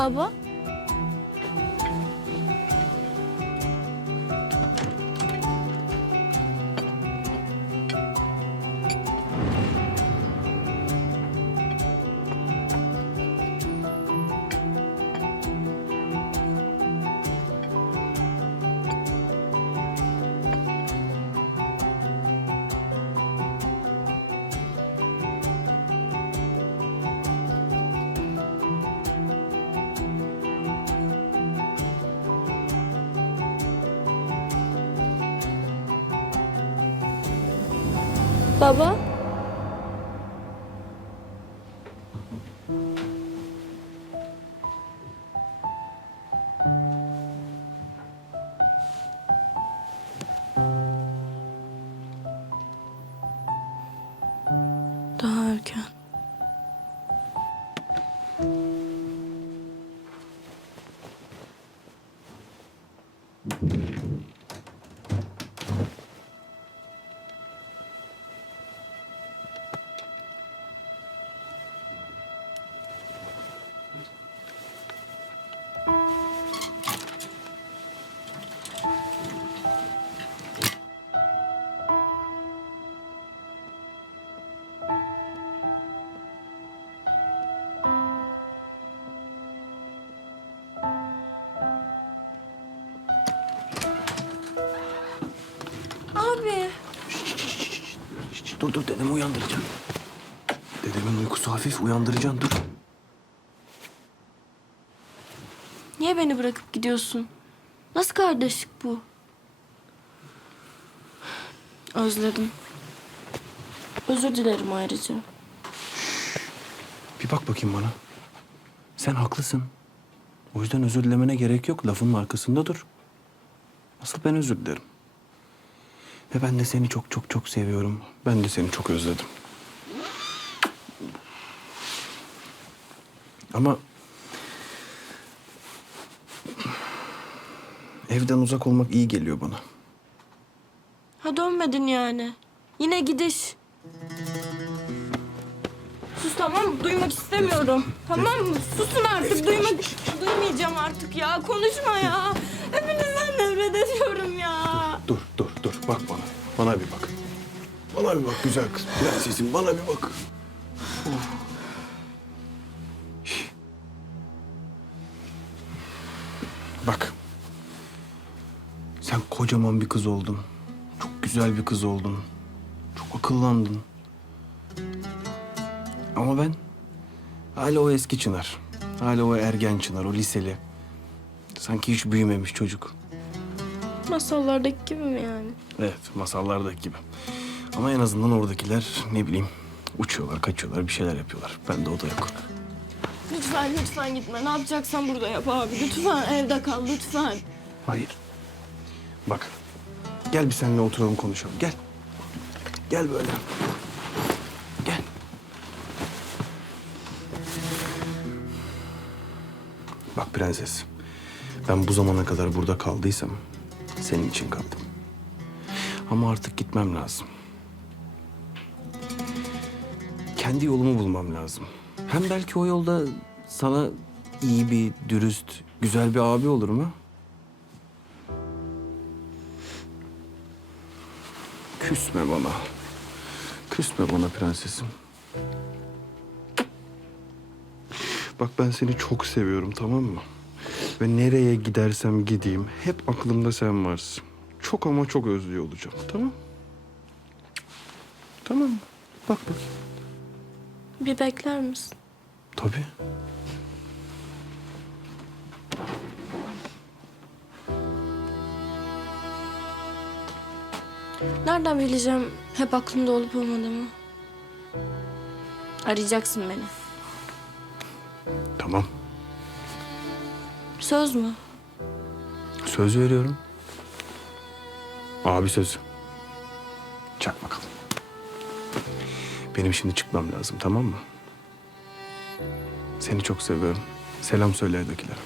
Baba? Baba? Dur dur dedemi uyandıracağım. Dedemin uykusu hafif uyandıracaksın dur. Niye beni bırakıp gidiyorsun? Nasıl kardeşlik bu? Özledim. Özür dilerim ayrıca. Bir bak bakayım bana. Sen haklısın. O yüzden özür dilemene gerek yok. Lafının arkasında dur. Asıl ben özür dilerim. Ve ben de seni çok çok çok seviyorum. Ben de seni çok özledim. Ama evden uzak olmak iyi geliyor bana. Ha dönmedin yani. Yine gidiş. Sus tamam mı? Duymak istemiyorum. Tamam mı? Susun artık. Duymak... Duymayacağım artık ya. Konuşma ya. Hepinizden nefret ediyorum ya. Dur, dur, bana. Bir bak. Bana bir bak güzel kız. Prensesim bana bir bak. Bak. Sen kocaman bir kız oldun. Çok güzel bir kız oldun. Çok akıllandın. Ama ben hala o eski Çınar. Hala o ergen Çınar, o liseli. Sanki hiç büyümemiş çocuk. Masallardaki gibi mi yani? Evet, masallardaki gibi. Ama en azından oradakiler ne bileyim uçuyorlar, kaçıyorlar, bir şeyler yapıyorlar. Bende o da yok. Lütfen lütfen gitme. Ne yapacaksan burada yap abi. Lütfen evde kal lütfen. Hayır. Bak, gel bir seninle oturalım konuşalım. Gel. Gel böyle. Gel. Bak prenses, ben bu zamana kadar burada kaldıysam senin için kaldım. Ama artık gitmem lazım. Kendi yolumu bulmam lazım. Hem belki o yolda sana iyi bir, dürüst, güzel bir abi olur mu? Küsme bana. Küsme bana prensesim. Bak ben seni çok seviyorum tamam mı? Ve nereye gidersem gideyim hep aklımda sen varsın. Çok ama çok özlüyor olacağım tamam Tamam mı? Bak bak. Bir bekler misin? Tabii. Nereden bileceğim hep aklımda olup olmadığımı? Arayacaksın beni. Söz mü? Söz veriyorum. Abi sözü. Çak bakalım. Benim şimdi çıkmam lazım tamam mı? Seni çok seviyorum. Selam söyle evdekilere.